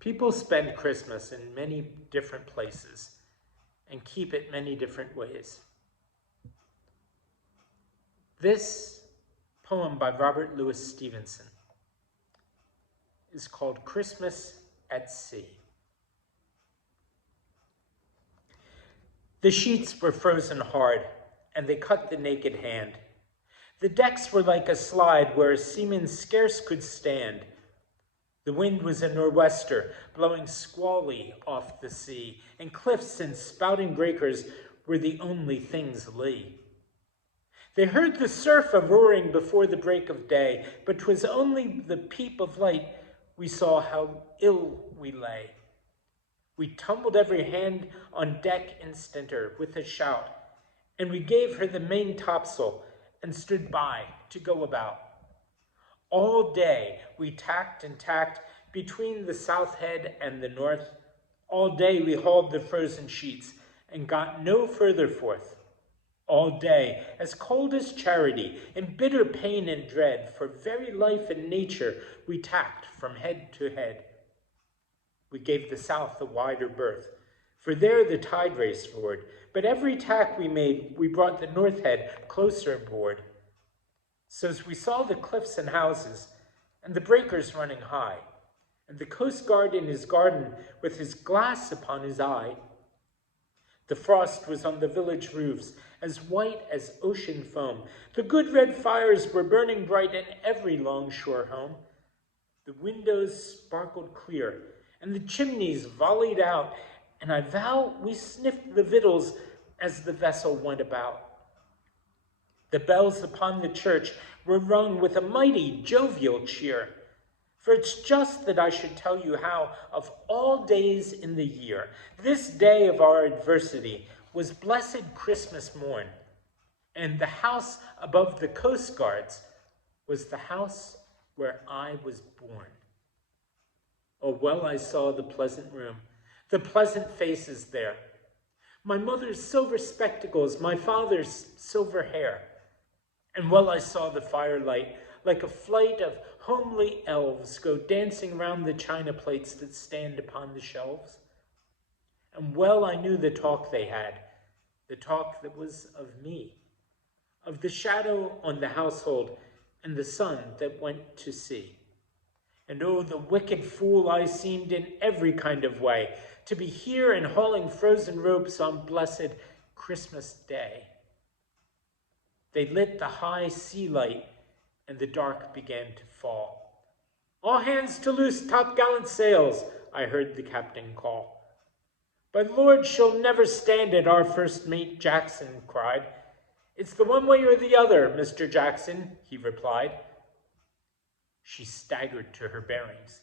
People spend Christmas in many different places and keep it many different ways. This poem by Robert Louis Stevenson is called Christmas at Sea. The sheets were frozen hard, and they cut the naked hand. The decks were like a slide where a seaman scarce could stand. The wind was a nor'wester, blowing squally off the sea, and cliffs and spouting breakers were the only things lee. They heard the surf a-roaring before the break of day, but 'twas only the peep of light we saw how ill we lay. We tumbled every hand on deck instanter with a shout, and we gave her the main topsail and stood by to go about. All day we tacked and tacked between the south head and the north. All day we hauled the frozen sheets and got no further forth. All day, as cold as charity, in bitter pain and dread, for very life and nature we tacked from head to head. We gave the south a wider berth, for there the tide raced forward, but every tack we made, we brought the north head closer aboard. So as we saw the cliffs and houses, and the breakers running high, and the coast guard in his garden with his glass upon his eye, the frost was on the village roofs, as white as ocean foam. The good red fires were burning bright in every longshore home. The windows sparkled clear, and the chimneys volleyed out, and I vow we sniffed the victuals as the vessel went about. The bells upon the church were rung with a mighty jovial cheer, for it's just that I should tell you how, of all days in the year, this day of our adversity was blessed Christmas morn, and the house above the coast guards was the house where I was born. Oh, well I saw the pleasant room, the pleasant faces there, my mother's silver spectacles, my father's silver hair, and well I saw the firelight, like a flight of homely elves go dancing round the china plates that stand upon the shelves. And well I knew the talk they had, the talk that was of me, of the shadow on the household and the sun that went to sea. And oh, the wicked fool I seemed in every kind of way, to be here and hauling frozen ropes on blessed Christmas Day. They lit the high sea light, and the dark began to fall. All hands to loose topgallant sails, I heard the captain call. But Lord, she'll never stand it, our first mate Jackson cried. It's the one way or the other, Mr. Jackson, he replied. She staggered to her bearings,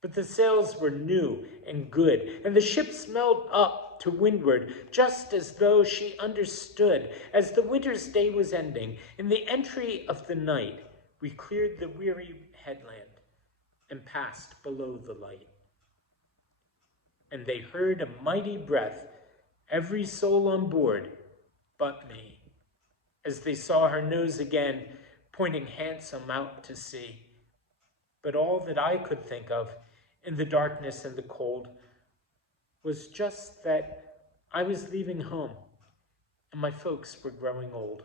but the sails were new and good, and the ship smelled up to windward, just as though she understood. As the winter's day was ending, in the entry of the night, we cleared the weary headland and passed below the light. And they heard a mighty breath, every soul on board but me, as they saw her nose again, pointing handsome out to sea. But all that I could think of in the darkness and the cold was just that I was leaving home and my folks were growing old.